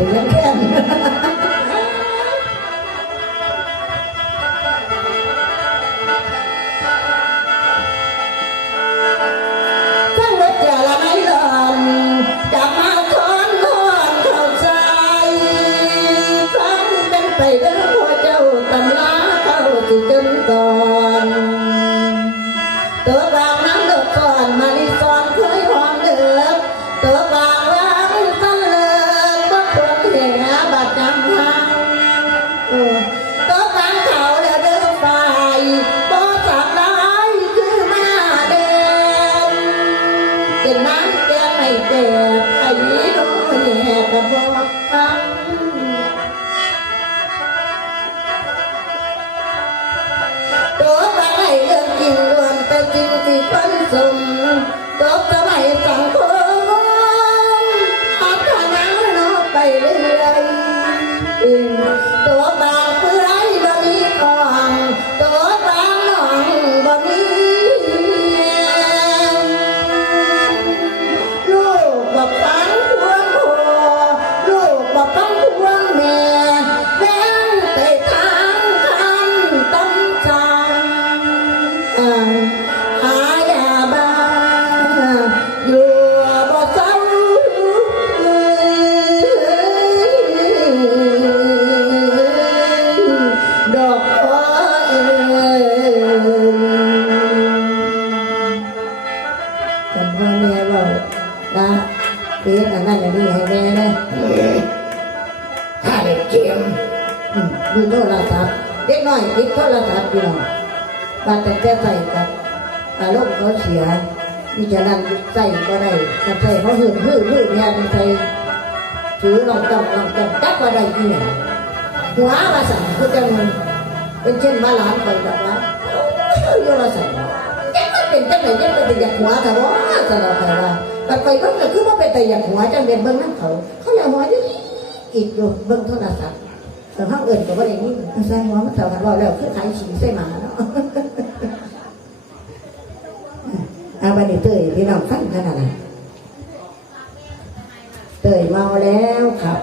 ถึงยังแค่นทั้งรถจะละไม่หลอนจับมาทนทนเข้าใจฟังเป็นไปเด้อ น้อยแหกกระบอกฟังตัวไปให้เรื่องจริงรวมแต่จริงที่พันสมตัวสมัยสังคมพัฒนาโนไปเรื่อยตัวาเอ่พ่อแม่บอกนะเรียนอันนั้นนี่ให้แม่นะถ้าเด็กเกมอืมดูโทรศัพท์เด็กน้อยติดโทรศัพท์อยู่บาดแต่แก้ใส่กับอารมณ์เขาเสียมิฉะนั้นใส่ก็ได้ถ้าใส่เขาหื่นหื่นหื่นแทนใส่ถือลองจ้องลองจ้องจักว่าได้ที่ไหนหัวมาสั่นคือจะมัน เป็นเช่นมาหลานไปแบบว่าโยนมาสั่นจักมันเป็นจังไหนจังเป็นอยากหัวแต่ว่าสนอไปว่าแต่ไปเบิ่งก็คือว่าเป็นแต่อยากหัวจังเป็นเบิ่งนั่นเขา เขาอยากหัวอยู่อีกอยู่เบิ่งโทรศัพท์แต่ห้องอื่นก็ว่าอย่างนี้ใส่หัวมันเท่ว่าแล้วคือขายฉี่ใส่หมาเนาะอาบันเตยพี่น้องฟังขนาดนั้นเตยเมาแล้วครับ